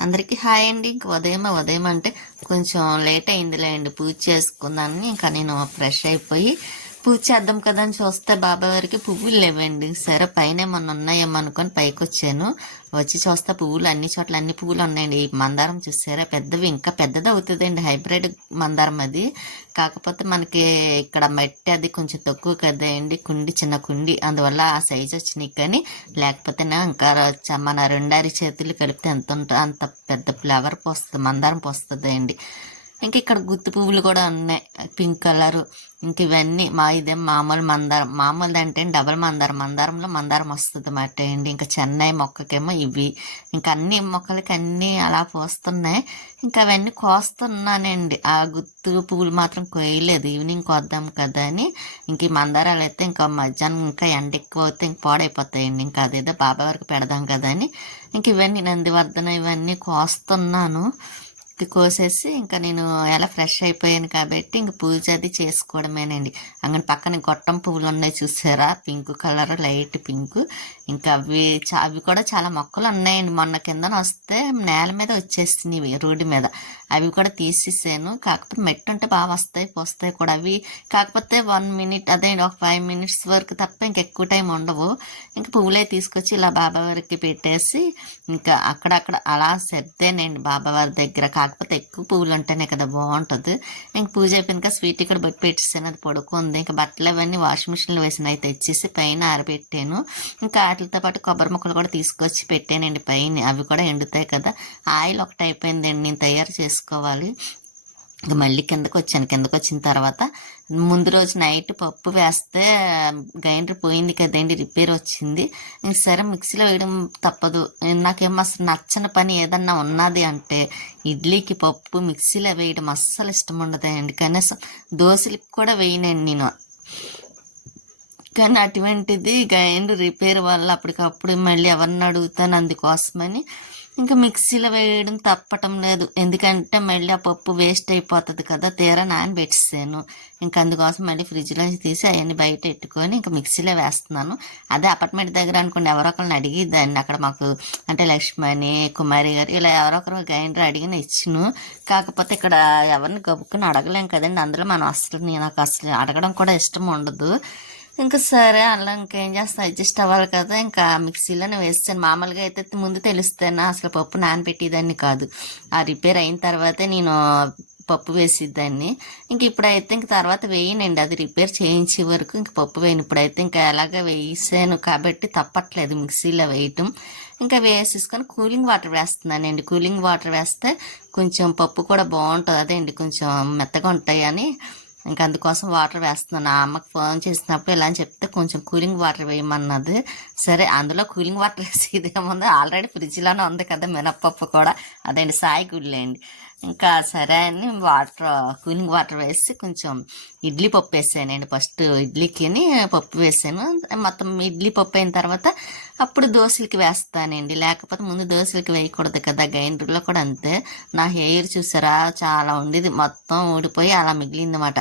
అందరికీ హాయ్ అండి. ఇంక ఉదయం ఉదయం అంటే కొంచెం లేట్ అయిందిలే అండి పూజ చేసుకుందామని ఇంకా నేను ఫ్రెష్ అయిపోయి పూజ చేద్దాం కదా అని చూస్తే బాబాయ్ వారికి పువ్వులు లేవండి. సరే పైన ఏమన్నా ఉన్నాయేమో అనుకొని పైకి వచ్చాను. వచ్చి చూస్తే పువ్వులు అన్ని చోట్ల అన్ని పువ్వులు ఉన్నాయండి. ఈ మందారం చూసారా? పెద్దవి ఇంకా పెద్దది అవుతుందండి. హైబ్రిడ్ మందారం అది. కాకపోతే మనకి ఇక్కడ మట్టి అది కొంచెం తక్కువ కదా అండి. కుండి చిన్న కుండి. అందువల్ల ఆ సైజ్ వచ్చినాయి కానీ లేకపోతే ఇంకా మన రెండారి చేతులు కలిపితే ఎంత ఉంటుందో అంత పెద్ద ఫ్లవర్ పోస్తుంది మందారం పోస్తుంది అండి ఇంకా ఇక్కడ గుత్తి పువ్వులు కూడా ఉన్నాయి. పింక్ కలర్ ఇంక ఇవన్నీ మా ఇదే మామూలు మందారం. మామూలు అంటే డబల్ మందారం. మందారంలో మందారం వస్తుంది అన్నమాట అండి. ఇంకా చెన్నై మొక్కకేమో ఇవి. ఇంకా అన్ని మొక్కలకి అన్నీ అలా పోస్తున్నాయి. ఇంకా అవన్నీ కోస్తున్నానండి. ఆ గుత్తు పువ్వులు మాత్రం కోయలేదు ఈవినింగ్ కోద్దాం కదా అని. ఇంక ఈ మందారాలు అయితే ఇంకా మధ్యాహ్నం ఇంకా ఎండ ఎక్కువ అవుతే ఇంక పాడైపోతాయండి. ఇంకా అదేదో బాబా వరకు పెడదాం కదా అని. ఇంక ఇవన్నీ నందివర్ధన ఇవన్నీ కోస్తున్నాను. ఇది కోసేసి ఇంకా నేను ఎలా ఫ్రెష్ అయిపోయాను కాబట్టి ఇంక పూజ అది చేసుకోవడమేనండి. అంగని పక్కన గొట్టం పువ్వులు ఉన్నాయి చూసారా? Pink colour light pink. ఇంకా అవి చా- అవి కూడా చాలా మొక్కలు ఉన్నాయండి మొన్న కిందన వస్తే నేల మీద వచ్చేసినవి రోడ్డు మీద. అవి కూడా తీసేసాను. కాకపోతే మెట్టు ఉంటే బాగా వస్తాయి పోస్తాయి కూడా అవి. కాకపోతే వన్ మినిట్ అదే ఒక ఫైవ్ మినిట్స్ వరకు తప్ప ఇంక ఎక్కువ టైం ఉండవు. ఇంకా పువ్వులే తీసుకొచ్చి ఇలా బాబా వారికి పెట్టేసి ఇంకా అక్కడక్కడ అలా సర్దేనండి బాబా వారి దగ్గర. కాకపోతే ఎక్కువ పువ్వులు ఉంటేనే కదా బాగుంటుంది. ఇంక పూజ అయిపోయినాక స్వీట్ ఇక్కడ బట్టి పెట్టేసాను అది పడుకుంది. ఇంకా బట్టలు అవన్నీ వాషింగ్ మిషన్లో వేసిన అయితే తెచ్చేసి పైన ఆరబెట్టాను. ఇంకా వాటితో పాటు కొబ్బరి ముక్కలు కూడా తీసుకొచ్చి పెట్టానండి పైన. అవి కూడా ఎండుతాయి కదా. ఆయిల్ ఒకటి అయిపోయిందండి నేను తయారు చేసుకోవాలి. మళ్ళీ కిందకు వచ్చాను కిందకు వచ్చిన తర్వాత ముందు రోజు నైట్ పప్పు వేస్తే గ్రైండర్ పోయింది కదండి రిపేర్ వచ్చింది. ఇంక సరే మిక్సీలో వేయడం తప్పదు. నాకేమో అసలు నచ్చని పని ఏదన్నా ఉన్నది అంటే ఇడ్లీకి పప్పు మిక్సీలో వేయడం అస్సలు ఇష్టం ఉండదండి. కనీసం దోశలకి కూడా వేయనండి నేను. కానీ అటువంటిది గ్రైండర్ రిపేర్ వల్ల అప్పటికప్పుడు మళ్ళీ ఎవరిని అడుగుతాను అందుకోసమని ఇంకా మిక్సీలో వేయడం తప్పటం లేదు. ఎందుకంటే మళ్ళీ ఆ పప్పు వేస్ట్ అయిపోతుంది కదా తీరా నానబెట్టేసాను. ఇంకా అందుకోసం మళ్ళీ ఫ్రిడ్జ్లోంచి తీసి అవన్నీ బయట పెట్టుకొని ఇంకా మిక్సీలో వేస్తున్నాను. అదే అపార్ట్మెంట్ దగ్గర అనుకోండి ఎవరో ఒకరిని అడిగిద్దండి అక్కడ మాకు అంటే లక్ష్మణి కుమారి గారు ఇలా ఎవరో ఒకరు గ్రైండర్ అడిగిన ఇచ్చును. కాకపోతే ఇక్కడ ఎవరిని గబుక్కుని అడగలేం కదండి. అందులో మనం అసలు నేను నాకు అసలు అడగడం కూడా ఇష్టం ఉండదు. ఇంకా సరే అలా ఇంకేం చేస్తా? అడ్జస్ట్ అవ్వాలి కదా. ఇంకా మిక్సీలోనే వేస్తాను. మామూలుగా అయితే ముందు తెలుస్తాను? అసలు పప్పు నానబెట్టేదాన్ని కాదు. ఆ రిపేర్ అయిన తర్వాతే నేను పప్పు వేసిద్దాన్ని ఇంక ఇప్పుడైతే ఇంక తర్వాత వేయనండి. అది రిపేర్ చేయించే వరకు ఇంక పప్పు వేయను. ఇప్పుడైతే ఇంకా ఎలాగ వేసాను కాబట్టి తప్పట్లేదు మిక్సీలో వేయటం. ఇంకా వేసేసుకొని కూలింగ్ వాటర్ వేస్తున్నానండి. కూలింగ్ వాటర్ వేస్తే కొంచెం పప్పు కూడా బాగుంటుంది. అదే అండి కొంచెం మెత్తగా ఉంటాయని ఇంకా అందుకోసం వాటర్ వేస్తున్నాను. ఆ అమ్మకి ఫోన్ చేసినప్పుడు ఇలా అని చెప్తే కొంచెం కూలింగ్ వాటర్ వేయమన్నది. సరే అందులో కూలింగ్ వాటర్ వేసి ఇదేముంది ఆల్రెడీ ఫ్రిడ్జ్లోనే ఉంది కదా మినప్పప్పు కూడా. అదండి సాయి గుడ్లేండి. ఇంకా సరే అని వాటర్ కూలింగ్ వాటర్ వేసి కొంచెం ఇడ్లీ పప్పు వేసానండి ఫస్ట్ ఇడ్లీకిని పప్పు వేసాను. మొత్తం ఇడ్లీ పప్పు అయిన తర్వాత అప్పుడు దోశలకి వేస్తానండి. లేకపోతే ముందు దోశలకి వేయకూడదు కదా గ్రైండర్లో కూడా అంతే. నా హెయిర్ చూసారా చాలా ఉండేది. మొత్తం ఊడిపోయి అలా మిగిలిందన్నమాట.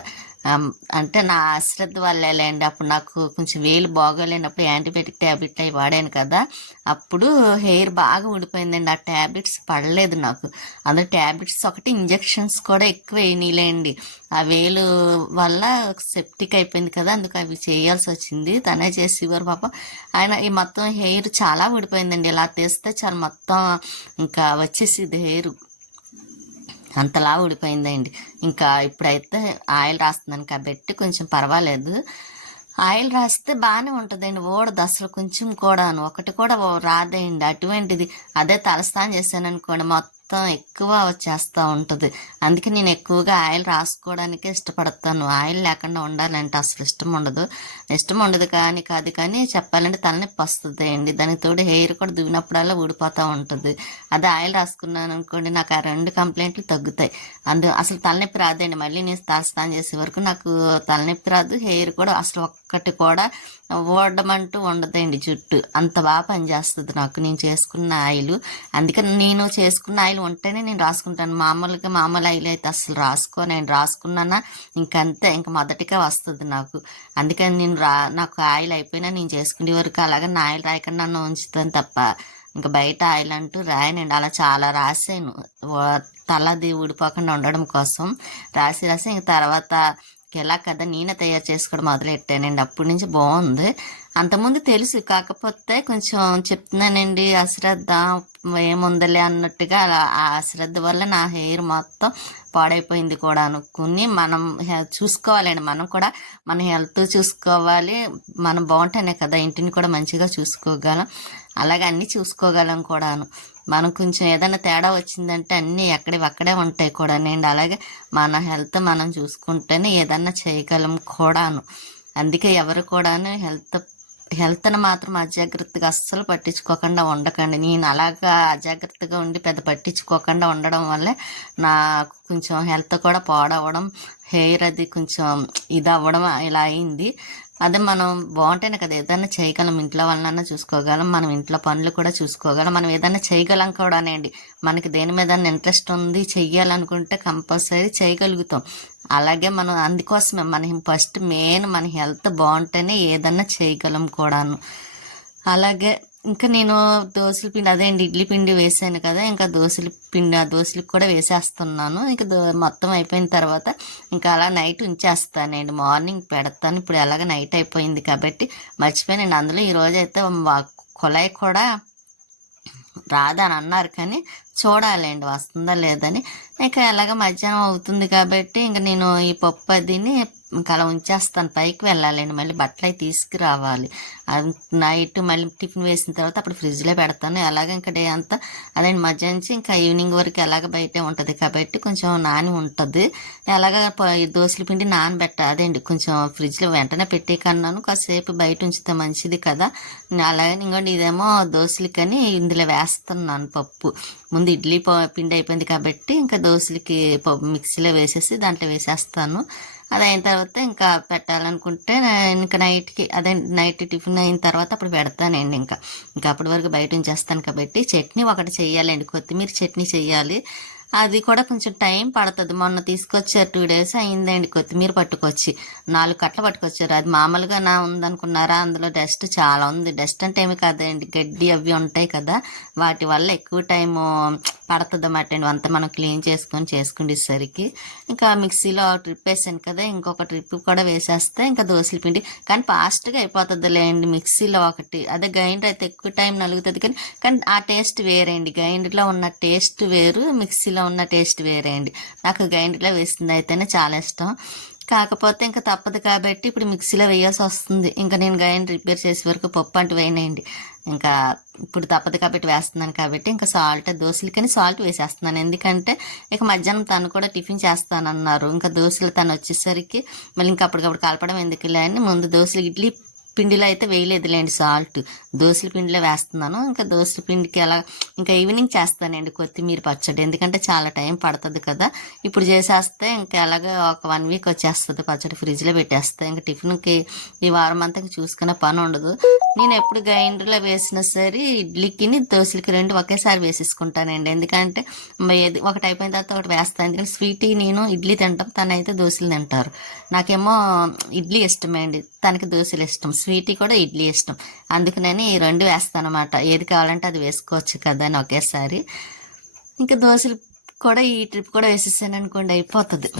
అంటే నా అశ్రద్ధ వల్లేలేండి అప్పుడు నాకు కొంచెం వేలు బాగోలేనప్పుడు యాంటీబయాటిక్ ట్యాబ్లెట్ అవి వాడాను కదా. అప్పుడు హెయిర్ బాగా ఊడిపోయిందండి. ఆ ట్యాబ్లెట్స్ పడలేదు నాకు. అందులో ట్యాబ్లెట్స్ ఒకటి ఇంజెక్షన్స్ కూడా ఎక్కువ వేయనీలేండి ఆ వేలు వల్ల సెప్టిక్ అయిపోయింది కదా. అందుకు అవి చేయాల్సి వచ్చింది. తనే చేసి ఇవ్వరు పాప. ఆయన ఈ మొత్తం హెయిర్ చాలా ఊడిపోయిందండి. ఇలా తీస్తే చాలా మొత్తం ఇంకా వచ్చేసింది హెయిర్. అంతలా ఊడిపోయిందండి. ఇంకా ఇప్పుడైతే ఆయిల్ రాస్తున్నాను కాబట్టి కొంచెం పర్వాలేదు. ఆయిల్ రాస్తే బాగానే ఉంటుందండి. ఓడదు అసలు కొంచెం కూడాను. ఒకటి కూడా ఓ- రాదేయండి అటువంటిది. అదే తలస్నానం చేశాను అనుకోండి మొత్తం మొత్తం ఎక్కువ వచ్చేస్తూ ఉంటుంది. అందుకే నేను ఎక్కువగా ఆయిల్ రాసుకోవడానికే ఇష్టపడతాను. ఆయిల్ లేకుండా ఉండాలంటే అసలు ఇష్టం ఉండదు. ఇష్టం ఉండదు కానీ కాదు కానీ చెప్పాలంటే తలనొప్పి వస్తుంది అండి. దానికి తోడు హెయిర్ కూడా దువ్వినప్పుడల్లా ఊడిపోతూ ఉంటుంది. అదే ఆయిల్ రాసుకున్నాను అనుకోండి నాకు ఆ రెండు కంప్లైంట్లు తగ్గుతాయి. అందు అసలు తలనొప్పి రాదండి. మళ్ళీ నేను తల స్నానం చేసే వరకు నాకు తలనొప్పి రాదు హెయిర్ కూడా అసలు ఒక్కటి కూడా ఓడమంటూ ఉండదండి జుట్టు. అంత బాగా పనిచేస్తుంది నాకు. నేను చేసుకున్న ఆయిల్. అందుకని నేను చేసుకున్న ఆయిల్ ఉంటేనే నేను రాసుకుంటాను. మామూలుగా మామూలు ఆయిల్ అయితే అసలు రాసుకో. నేను రాసుకున్నానా ఇంకంతే. ఇంక మొదటిగా వస్తుంది నాకు. అందుకని నేను రా నాకు ఆయిల్ అయిపోయినా నేను చేసుకునే వరకు అలాగే నా ఆయిల్ రాయకుండా నన్ను ఉంచుతాను తప్ప. ఇంకా బయట ఆయిల్ అంటూ రాయనండి. అలా చాలా రాసాను తలది ఊడిపోకుండా ఉండడం కోసం. రాసి రాసి ఇంక తర్వాత ఎలా కదా నేనే తయారు చేసుకోవడం మొదలెట్టానండి. అప్పటి నుంచి బాగుంది. అంతకుముందు తెలుసు కాకపోతే కొంచెం చెప్తున్నానండి అశ్రద్ధ ఏముందలే అన్నట్టుగా ఆ అశ్రద్ధ వల్ల నా హెయిర్ మొత్తం పాడైపోయింది కూడా అనుకుని మనం చూసుకోవాలండి. మనం కూడా మన హెల్త్ చూసుకోవాలి. మనం బాగుంటేనే కదా ఇంటిని కూడా మంచిగా చూసుకోగలం. అలాగే అన్నీ చూసుకోగలం కూడాను. మనం కొంచెం ఏదైనా తేడా వచ్చిందంటే అన్నీ ఎక్కడివి అక్కడే ఉంటాయి కూడా నేను అలాగే మన హెల్త్ మనం చూసుకుంటేనే ఏదన్నా చేయగలం కూడాను. అందుకే ఎవరు కూడాను హెల్త్ హెల్త్ని మాత్రం అజాగ్రత్తగా అస్సలు పట్టించుకోకుండా ఉండకండి. నేను అలాగా అజాగ్రత్తగా ఉండి పెద్ద పట్టించుకోకుండా ఉండడం వల్లే నాకు కొంచెం హెల్త్ కూడా పాడవడం హెయిర్ అది కొంచెం ఇది అవ్వడం ఇలా అయింది. అదే మనం బాగుంటేనే కదా ఏదైనా చేయగలం. ఇంట్లో వాళ్ళన్నా చూసుకోగలం మనం ఇంట్లో పనులు కూడా చూసుకోగలం. మనం ఏదైనా చేయగలం కూడానండి మనకి దేని మీద ఇంట్రెస్ట్ ఉంది చెయ్యాలనుకుంటే కంపల్సరీ చేయగలుగుతాం. అలాగే మనం అందుకోసమే మన ఫస్ట్ మెయిన్ మన హెల్త్ బాగుంటేనే ఏదన్నా చేయగలం కూడాను. అలాగే ఇంకా నేను దోశల పిండి అదే అండి ఇడ్లీ పిండి వేసాను కదా ఇంకా దోశల పిండి ఆ దోశలకు కూడా వేసేస్తున్నాను. ఇంకా దో మొత్తం అయిపోయిన తర్వాత ఇంకా అలా నైట్ ఉంచేస్తానండి. మార్నింగ్ పెడతాను. ఇప్పుడు ఎలాగ నైట్ అయిపోయింది కాబట్టి మర్చిపోయానండి అందులో ఈ అయితే కుళాయి కూడా రాదని అన్నారు కానీ చూడాలండి వస్తుందా లేదని ఇంకా ఎలాగ మధ్యాహ్నం అవుతుంది కాబట్టి ఇంక నేను ఈ పప్పు అదిని ఇంకా అలా ఉంచేస్తాను పైకి వెళ్ళాలండి. మళ్ళీ బట్టలు అవి తీసుకురావాలి. నైట్ మళ్ళీ టిఫిన్ వేసిన తర్వాత అప్పుడు ఫ్రిడ్జ్లో పెడతాను. ఎలాగ ఇంకా డే అంతా అదే మధ్యాహ్నం నుంచి ఇంకా ఈవినింగ్ వరకు ఎలాగ బయటే ఉంటుంది కాబట్టి కొంచెం నాని ఉంటుంది. ఎలాగ ప- దోశల పిండి నానబెట్ట అదేండి కొంచెం ఫ్రిడ్జ్లో వెంటనే పెట్టే కన్నాను. కాసేపు బయట ఉంచితే మంచిది కదా. అలాగే ఇంకోండి ఇదేమో దోశలకని ఇందులో వేస్తున్నాను పప్పు. ముందు ఇడ్లీ ప- పిండి అయిపోయింది కాబట్టి ఇంకా దోశలకి పప్పు మిక్సీలో వేసేసి దాంట్లో వేసేస్తాను. అది అయిన తర్వాత ఇంకా పెట్టాలనుకుంటే ఇంకా నైట్కి అదే నైట్ టిఫిన్ అయిన తర్వాత అప్పుడు పెడతానండి ఇంకా. ఇంకా అప్పటి వరకు బయట ఉంచేస్తాను కాబట్టి చట్నీ ఒకటి చేయాలండి కొత్తిమీర చట్నీ చేయాలి అది కూడా కొంచెం టైం పడుతుంది. మొన్న తీసుకొచ్చారు టూ డేస్ అయిందండి కొత్తిమీర పట్టుకొచ్చి. నాలుగు కట్టలు పట్టుకొచ్చారు. అది మామూలుగా నా ఉందనుకున్నారా? అందులో డస్ట్ చాలా ఉంది. డస్ట్ అంటే ఏమి కాదండి. గడ్డి అవి ఉంటాయి కదా. వాటి వల్ల ఎక్కువ టైం పడుతుంది అన్నమాట అండి. అంతా మనం క్లీన్ చేసుకొని చేసుకునేసరికి ఇంకా మిక్సీలో ట్రిప్ వేసాను కదా. ఇంకొక ట్రిప్ కూడా వేసేస్తే ఇంకా దోశల పిండి. కానీ ఫాస్ట్గా అయిపోతుంది లేండి మిక్సీలో ఒకటి. అదే గ్రైండర్ అయితే ఎక్కువ టైం నలుగుతుంది కానీ కానీ ఆ టేస్ట్ వేరే అండి గ్రైండర్లో ఉన్న టేస్ట్ వేరు మిక్సీలో ఉన్న టేస్ట్ వేరే అండి. నాకు గైండ్లో వేసింది అయితేనే చాలా ఇష్టం. కాకపోతే ఇంకా తప్పదు కాబట్టి ఇప్పుడు మిక్సీలో వేయాల్సి వస్తుంది. ఇంకా నేను గైండ్ రిపేర్ చేసే వరకు పప్పు అంటూ వేయనండి. ఇంకా ఇప్పుడు తప్పదు కాబట్టి వేస్తున్నాను కాబట్టి ఇంకా సాల్ట్ దోశలకని సాల్ట్ వేసేస్తున్నాను. ఎందుకంటే ఇక మధ్యాహ్నం తను కూడా టిఫిన్ చేస్తానన్నారు. ఇంకా దోశలు తను వచ్చేసరికి మళ్ళీ ఇంకా అప్పటికప్పుడు కలపడం ఎందుకులే అని ముందు దోశలు ఇడ్లీ పిండిలో అయితే వేయలేదులేండి సాల్ట్. దోశల పిండిలో వేస్తున్నాను. ఇంకా దోశల పిండికి ఎలా ఇంకా ఈవినింగ్ చేస్తానండి కొత్తిమీర పచ్చడి. ఎందుకంటే చాలా టైం పడుతుంది కదా. ఇప్పుడు చేసేస్తే ఇంకా ఎలాగో ఒక వన్ వీక్ వచ్చేస్తుంది పచ్చడి ఫ్రిడ్జ్లో పెట్టేస్తే. ఇంకా టిఫిన్కి ఈ వారం అంతా చూసుకునే పని ఉండదు. నేను ఎప్పుడు గ్రైండర్లో వేసినా సరే ఇడ్లీకి దోశలకి రెండు ఒకేసారి వేసేసుకుంటానండి. ఎందుకంటే ఏది ఒకటి అయిపోయిన తర్వాత ఒకటి వేస్తాను ఎందుకంటే స్వీట్ నేను ఇడ్లీ తింటాం తనైతే దోశలు తింటారు. నాకేమో ఇడ్లీ ఇష్టమండి. తనకి దోశలు ఇష్టం స్వీటీ కూడా ఇడ్లీ ఇష్టం. అందుకనని ఈ రెండు వేస్తాను అనమాట ఏది కావాలంటే అది వేసుకోవచ్చు కదా అని ఒకేసారి. ఇంకా దోశలు కూడా ఈ ట్రిప్ కూడా వేసేసాను అనుకోండి అయిపోతుంది.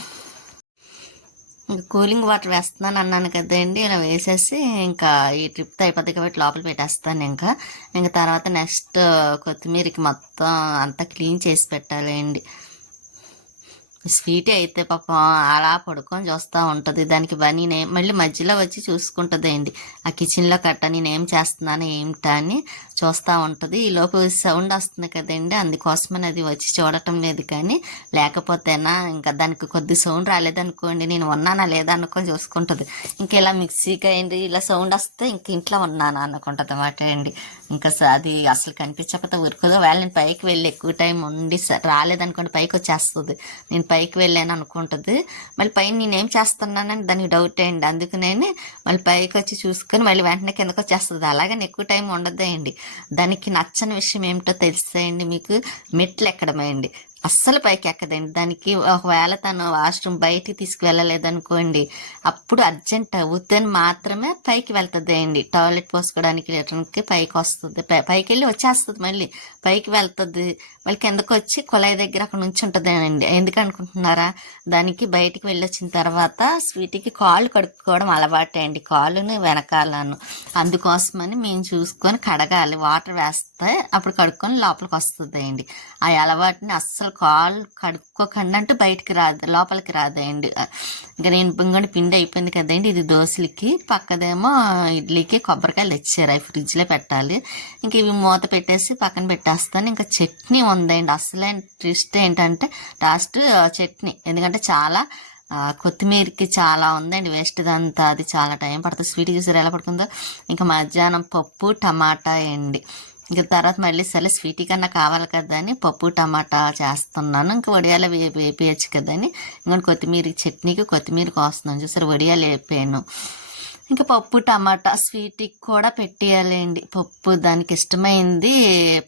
ఇంకా కూలింగ్ వాటర్ వేస్తున్నాను అన్నాను కదండి ఇలా వేసేసి ఇంకా ఈ ట్రిప్ అయిపోతుంది కాబట్టి లోపల పెట్టేస్తాను ఇంకా. ఇంకా తర్వాత నెక్స్ట్ కొత్తిమీరకి మొత్తం అంతా క్లీన్ చేసి పెట్టాలండి. స్వీట్ అయితే పాపం అలా పడుకొని చూస్తూ ఉంటుంది. దానికి బనీ నేనే మళ్ళీ మధ్యలో వచ్చి చూసుకుంటుందండి ఆ కిచెన్లో కట్ట నేనేం చేస్తున్నాను ఏమిటా అని చూస్తూ ఉంటుంది. ఈ లోపు సౌండ్ వస్తుంది కదండి. అందుకోసమని అది వచ్చి చూడటం లేదు కానీ లేకపోతేనా ఇంకా దానికి కొద్ది సౌండ్ రాలేదనుకోండి నేను ఉన్నానా లేదా అనుకొని చూసుకుంటుంది. ఇంకా ఇలా మిక్సీకి అయింది ఇలా సౌండ్ వస్తే ఇంక ఇంట్లో ఉన్నానా అనుకుంటుంది అన్నమాట అండి. ఇంకా స- అది అసలు కనిపించకపోతే ఉరుకుదో వేళ నేను పైకి వెళ్ళి ఎక్కువ టైం ఉండి రాలేదనుకోండి పైకి వచ్చేస్తుంది. నేను పైకి వెళ్ళాను అనుకుంటుంది. మళ్ళీ పైన నేనేం చేస్తున్నానని దానికి డౌట్ అయ్యండి అందుకనే మళ్ళీ పైకి వచ్చి చూసుకొని మళ్ళీ వెంటనే కిందకు వచ్చేస్తుంది. అలాగని ఎక్కువ టైం ఉండదండి దానికి నచ్చని విషయం ఏమిటో తెలుస్తాయండి మీకు. మెట్లు ఎక్కడమే అండి అస్సలు పైకి ఎక్కదండి దానికి ఒకవేళ తను వాష్రూమ్ బయటికి తీసుకువెళ్ళలేదనుకోండి అప్పుడు అర్జెంట్ అవుతుంది మాత్రమే పైకి వెళ్తుంది అండి టాయిలెట్ పోసుకోవడానికి రిటర్న్కి పైకి వస్తుంది పై- పైకి వెళ్ళి వచ్చేస్తుంది మళ్ళీ. పైకి వెళ్తుంది. మళ్ళీ కిందకు వచ్చి కుళాయి దగ్గర అక్కడ నుంచి ఉంటుంది అండి ఎందుకు అనుకుంటున్నారా? దానికి బయటికి వెళ్ళొచ్చిన తర్వాత స్వీట్కి కాళ్ళు కడుక్కోవడం అలవాటే అండి. కాళ్ళును వెనకాలను. అందుకోసమని మేము చూసుకొని కడగాలి. వాటర్ వేస్తే అప్పుడు కడుక్కొని లోపలికి వస్తుంది అండి ఆ అలవాటుని అస్సలు కాలు కడుక్కోకండి అంటూ బయటికి రాదు లోపలికి రాదండి. ఇంకా నేను ఇంకొండి పిండి అయిపోయింది కదండి ఇది దోశలకి. పక్కదేమో ఇడ్లీకి కొబ్బరికాయలు తెచ్చారు అవి ఫ్రిడ్జ్లో పెట్టాలి. ఇంక ఇవి మూత పెట్టేసి పక్కన పెట్టేస్తాను. ఇంకా చట్నీ ఉందండి. అసలే ట్విస్ట్ ఏంటంటే లాస్ట్ చట్నీ. ఎందుకంటే చాలా కొత్తిమీరకి చాలా ఉందండి వేస్ట్ అంతా అది చాలా టైం పడుతుంది. స్వీట్ చూసారు ఎలా పడుతుందో. ఇంకా మధ్యాహ్నం పప్పు టమాటా అండి. ఇంకా తర్వాత మళ్ళీ సరే స్వీట్ కన్నా కావాలి కదా అని పప్పు టమాటా చేస్తున్నాను. ఇంకా వడియాలు వే- వేపేయచ్చు కదా అని. ఇంకొంచెం కొత్తిమీర చట్నీకి కొత్తిమీర కోస్తున్నాను. చూసారు వడియాలు వేపాను. ఇంకా పప్పు టమాటా స్వీట్కి కూడా పెట్టేయాలండి. పప్పు దానికి ఇష్టమైంది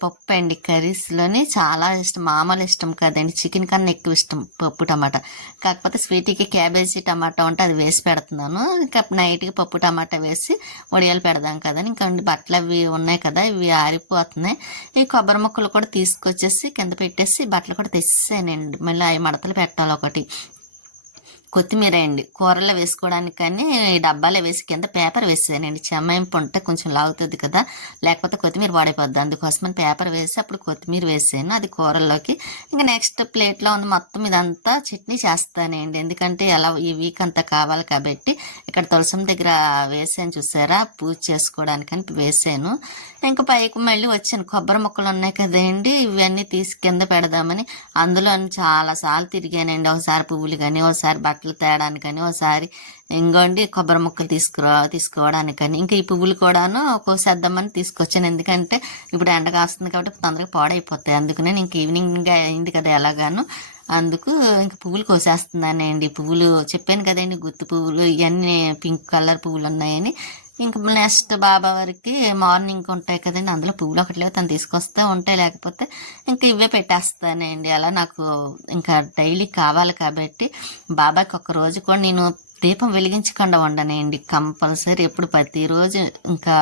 పప్పు అండి. కర్రీస్లోని చాలా ఇష్టం మామూలు ఇష్టం కదండి. చికెన్ కన్నా ఎక్కువ ఇష్టం పప్పు టమాటా. కాకపోతే స్వీట్కి క్యాబేజీ టమాటా ఉంటే అది వేసి పెడుతున్నాను. ఇంకా నైట్కి పప్పు టమాటా వేసి వడియాలు పెడదాం కదా ఇంకా బట్టలు అవి ఉన్నాయి కదా ఇవి ఆరిపోతున్నాయి. ఈ కొబ్బరి ముక్కలు కూడా తీసుకొచ్చేసి కింద పెట్టేసి బట్టలు కూడా తెచ్చేసానండి. మళ్ళీ అవి మడతలు పెట్టాలి ఒకటి. కొత్తిమీర అండి. కూరలో వేసుకోవడానికి కానీ డబ్బాలో వేసి కింద పేపర్ వేసానండి చెమ్మాయింపు ఉంటే కొంచెం లాగుతుంది కదా లేకపోతే కొత్తిమీర వాడైపోద్ది. అందుకోసమని పేపర్ వేసి అప్పుడు కొత్తిమీర వేసాను. అది కూరల్లోకి. ఇంకా నెక్స్ట్ ప్లేట్లో ఉంది మొత్తం ఇదంతా చట్నీ చేస్తానండి. ఎందుకంటే ఎలా ఈ వీక్ అంతా కావాలి కాబట్టి ఇక్కడ తులసం దగ్గర వేసాను చూసారా? పూజ చేసుకోవడానికని వేసాను. ఇంకా పైకి మళ్ళీ వచ్చాను. కొబ్బరి మొక్కలు ఉన్నాయి కదండి ఇవన్నీ తీసి కింద పెడదామని. అందులో చాలాసార్లు తిరిగానండి. ఒకసారి పువ్వులు కానీ ఒకసారి బట్ట బట్టలు తేయడానికి కానీ ఒకసారి ఇంకోండి కొబ్బరి ముక్కలు తీసుకురా తీసుకోవడానికి కానీ ఇంకా ఈ పువ్వులు కూడాను కోసేద్దామని తీసుకొచ్చాను. ఎందుకంటే ఇప్పుడు ఎండ కాస్తుంది కాబట్టి తొందరగా పాడైపోతాయి. అందుకనే ఇంక ఈవినింగ్ అయింది కదా ఎలాగాను. అందుకు ఇంక పువ్వులు కోసేస్తున్నానండి. పువ్వులు చెప్పాను కదండి గుత్తి పువ్వులు ఇవన్నీ పింక్ కలర్ పువ్వులు ఉన్నాయని. ఇంక నెక్స్ట్ బాబా వారికి మార్నింగ్ ఉంటాయి కదండి అందులో పువ్వులు ఒకటి లేవు తను తీసుకొస్తే ఉంటాయి లేకపోతే ఇంకా ఇవే పెట్టేస్తానండి. అలా నాకు ఇంకా డైలీ కావాలి కాబట్టి బాబాకి ఒక రోజు కూడా నేను దీపం వెలిగించకుండా ఉండనండి. కంపల్సరీ ఎప్పుడు ప్రతిరోజు ఇంకా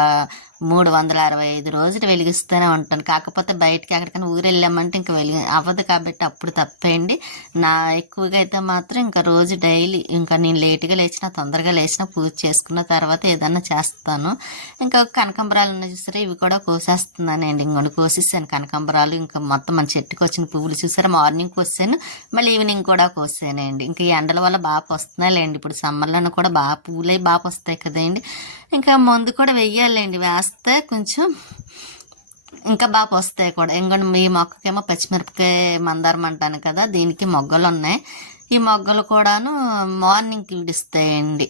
మూడు వందల అరవై ఐదు రోజులు వెలిగిస్తూనే ఉంటాను. కాకపోతే బయటికి ఎక్కడికైనా ఊరు వెళ్ళామంటే ఇంకా వెలిగి అవ్వదు కాబట్టి అప్పుడు తప్పేయండి నా ఎక్కువగా అయితే మాత్రం ఇంకా రోజు డైలీ ఇంకా నేను లేట్గా లేచినా తొందరగా లేచినా పూజ చేసుకున్న తర్వాత ఏదన్నా చేస్తాను. ఇంకా కనకంబరాలు ఉన్నాయి చూసారా ఇవి కూడా కోసేస్తున్నానండి. ఇంకొన్ని కోసేసాను. కనకంబరాలు ఇంకా మొత్తం మన చెట్టుకి వచ్చిన పువ్వులు చూసారా మార్నింగ్ కోసాను మళ్ళీ ఈవినింగ్ కూడా కోసానండి. ఇంకా ఈ ఎండల వల్ల బాగా వస్తున్నాయి లేండి ఇప్పుడు సమ్మర్లోనే కూడా బాగా పువ్వులే బాగా వస్తాయి కదండి. ఇంకా మందు కూడా వెయ్యాలండి. వేస్తే కొంచెం ఇంకా బాగా వస్తాయి కూడా. ఇంకొంచెం ఈ మొక్కకేమో పచ్చిమిరపకాయ మందారం అంటాను కదా దీనికి మొగ్గలు ఉన్నాయి. ఈ మొగ్గలు కూడాను మార్నింగ్ విడిస్తాయండి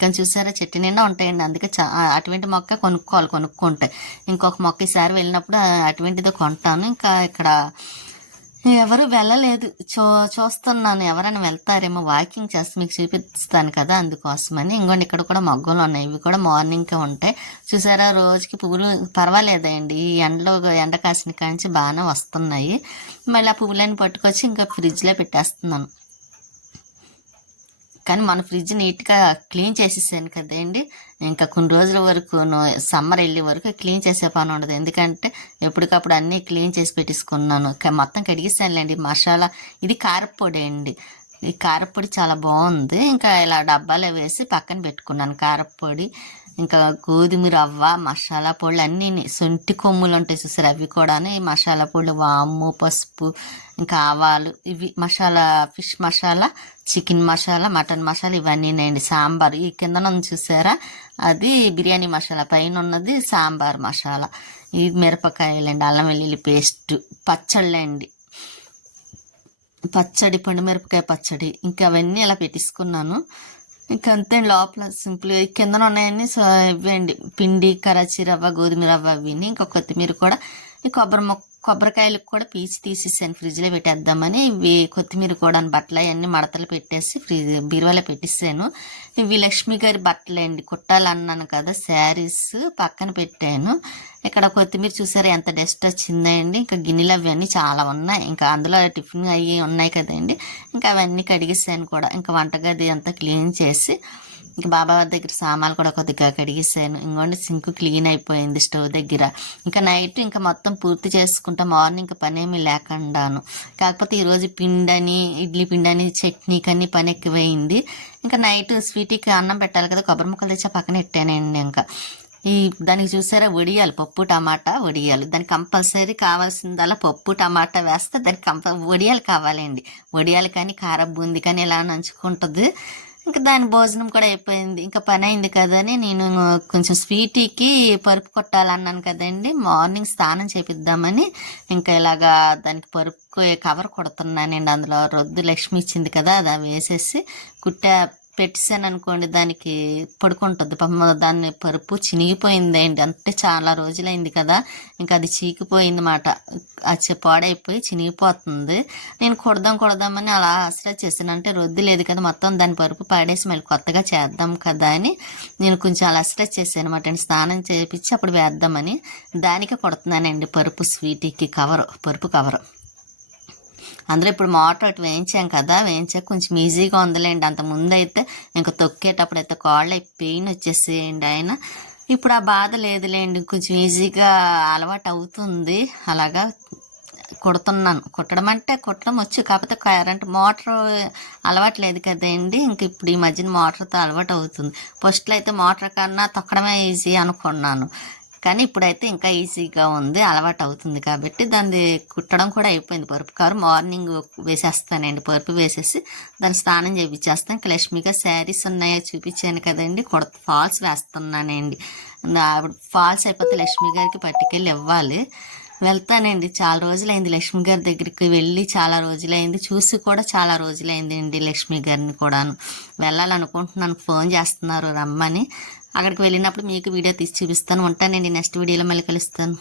కానీ చూసారా చెట్టు నిండా ఉంటాయండి. అందుకే చా అటువంటి మొక్క కొనుక్కోవాలి కొనుక్కుంటాయి ఇంకొక మొక్క ఈసారి వెళ్ళినప్పుడు అటువంటిది కొంటాను. ఇంకా ఇక్కడ ఎవరు వెళ్ళలేదు. చూ చూస్తున్నాను. ఎవరైనా వెళ్తారేమో వాకింగ్ చేస్తే మీకు చూపిస్తాను కదా అందుకోసమని. ఇంకోండి ఇక్కడ కూడా మగ్గులు ఉన్నాయి. ఇవి కూడా మార్నింగ్కే ఉంటాయి. చూసారా రోజుకి పువ్వులు పర్వాలేదండి. ఈ ఎండలో ఎండ కాసిన కాంచి బాగానే వస్తున్నాయి. మళ్ళీ ఆ పువ్వులని పట్టుకొచ్చి ఇంకా ఫ్రిడ్జ్లో పెట్టేస్తున్నాను. కానీ మన ఫ్రిడ్జ్ నీట్గా క్లీన్ చేసేసాను కదండి. ఇంకా కొన్ని రోజుల వరకు సమ్మర్ వెళ్ళే వరకు క్లీన్ చేసే పని ఉండదు. ఎందుకంటే ఎప్పటికప్పుడు అన్నీ క్లీన్ చేసి పెట్టేసుకున్నాను. మొత్తం కడిగిస్తానులేండి మసాలా. ఇది కారపొడి అండి. ఈ కారపొడి చాలా బాగుంది. ఇంకా ఇలా డబ్బాలో వేసి పక్కన పెట్టుకున్నాను కారపొడి. ఇంకా గోధుమ రవ్వ మసాలా పొడులు అన్నీ సొంటి కొమ్ములు ఉంటాయి చూసారు? అవి కూడా ఈ మసాలా పొడులు వాము పసుపు ఇంకా ఆవాలు ఇవి masala fish masala chicken masala mutton masala ఇవన్నీ అండి సాంబార్. ఈ కింద ఉంది చూసారా? అది బిర్యానీ మసాలా. పైన ఉన్నది సాంబార్ మసాలా. ఈ మిరపకాయలండి అల్లం వెల్లుల్లి పేస్ట్ పచ్చళ్ళండి. పచ్చడి పండు మిరపకాయ పచ్చడి. ఇంకా అవన్నీ ఇలా పెట్టించుకున్నాను. ఇంకా అంతే లోపల సింపుల్ కింద ఉన్నాయన్నీ సో ఇవ్వండి పిండి కరాచీ రవ్వ గోధుమ రవ్వ అవిని ఇంకా కొత్తిమీర కూడా. ఈ కొబ్బరి మొక్క కొబ్బరికాయలకు కూడా పీచి తీసేసాను. ఫ్రిడ్జ్లో పెట్టేద్దామని ఇవి కొత్తిమీర కూడా బట్టలు అవన్నీ మడతలు పెట్టేసి ఫ్రిడ్జ్ బీరువాలో పెట్టేసాను. ఇవి లక్ష్మి గారి బట్టలు అండి. కుట్టాలన్నాను కదా శారీస్ పక్కన పెట్టాను. ఇక్కడ కొత్తిమీర చూసారా ఎంత డస్ట్ వచ్చిందండి. ఇంకా గిన్నెలు అవన్నీ చాలా ఉన్నాయి. ఇంకా అందులో టిఫిన్ అవి ఉన్నాయి కదండి. ఇంకా అవన్నీ కడిగేసాను కూడా. ఇంకా వంటగది అంతా క్లీన్ చేసి బాబా వారి దగ్గర సామాన్లు కూడా కొద్దిగా కడిగేసాను ఇంకోండి సింక్ క్లీన్ అయిపోయింది స్టవ్ దగ్గర. ఇంకా నైట్ ఇంకా మొత్తం పూర్తి చేసుకుంటా మార్నింగ్ పని ఏమీ లేకుండాను. కాకపోతే ఈరోజు పిండని ఇడ్లీ పిండని చట్నీ కని పని ఎక్కువైంది. ఇంకా నైట్ స్వీట్కి అన్నం పెట్టాలి కదా కొబ్బరి ముక్కలు తెచ్చి పక్కన పెట్టానండి ఇంకా. ఈ దానికి చూసారా వడియాలు పప్పు టమాటా వడియాలు. దానికి కంపల్సరీ కావాల్సిందల్లా పప్పు టమాటా వేస్తే దానికి కంప వడియాలు కావాలండి. వడియాలు కానీ కారం బూంది కానీ ఇలా నంచుకుంటుంది. ఇంకా దాని భోజనం కూడా అయిపోయింది. ఇంకా పని అయింది కదని నేను కొంచెం స్వీటీకి పరుపు కొట్టాలన్నాను కదండి. మార్నింగ్ స్నానం చేపిద్దామని ఇంకా ఇలాగా దానికి పరుపు కవర్ కొడుతున్నానండి. అందులో రొద్దు లక్ష్మి ఇచ్చింది కదా అది వేసేసి కుట్టా పెట్టేసాను అనుకోండి దానికి పడుకుంటుంది. పాపం దాన్ని పరుపు చినిగిపోయిందండి అంటే చాలా రోజులైంది కదా. ఇంకా అది చీకిపోయింది మాట అది పాడైపోయి చినిగిపోతుంది. నేను కొడదాం కొడదామని అలా ఆసరా చేశాను. అంటే రొద్దు లేదు కదా మొత్తం దాని పరుపు పాడేసి మళ్ళీ కొత్తగా చేద్దాం కదా అని నేను కొంచెం అలా అసరా చేశాను అనమాట స్నానం చేపించి అప్పుడు వేద్దామని దానికి కొడుతున్నానండి పరుపు స్వీట్కి కవర్ పరుపు కవరు. అందులో ఇప్పుడు మోటార్ అటు వేయించాం కదా వేయించాక కొంచెం ఈజీగా ఉందిలేండి. అంత ముందు అయితే ఇంకా తొక్కేటప్పుడు అయితే కాళ్ళు పెయిన్ వచ్చేసేయండి ఆయన. ఇప్పుడు ఆ బాధ లేదులేండి. కొంచెం ఈజీగా అలవాటు అవుతుంది. అలాగా కుడుతున్నాను. కుట్టడం అంటే కుట్టడం వచ్చు. కాకపోతే కరెంట్ మోటార్ అలవాటు లేదు కదండి. ఇంక ఇప్పుడు ఈ మధ్యన మోటార్తో అలవాటు అవుతుంది. ఫస్ట్లో అయితే మోటార్ కన్నా తొక్కడమే ఈజీ అనుకున్నాను. కానీ ఇప్పుడైతే ఇంకా ఈజీగా ఉంది అలవాటు అవుతుంది కాబట్టి దాన్ని కుట్టడం కూడా అయిపోయింది. పరుపు కారు మార్నింగ్ వేసేస్తానండి. పరుపు వేసేసి దాన్ని స్నానం చేయించేస్తాను ఇంకా లక్ష్మిగా శారీస్ ఉన్నాయో చూపించాను కదండి. కొడత ఫాల్స్ వేస్తున్నానండి. ఆవిడ ఫాల్స్ అయిపోతే లక్ష్మి గారికి పట్టుకెళ్ళి ఇవ్వాలి. వెళ్తానండి. చాలా రోజులైంది లక్ష్మి గారి దగ్గరికి వెళ్ళి చాలా రోజులైంది. చూసి కూడా చాలా రోజులైంది అండి లక్ష్మి గారిని కూడాను. వెళ్ళాలనుకుంటున్నాను. ఫోన్ చేస్తున్నారు రమ్మని. అక్కడికి వెళ్ళినప్పుడు మీకు వీడియో తీసి చూపిస్తాను. ఉంటానండి నెక్స్ట్ వీడియోలో మళ్ళీ కలుస్తాను.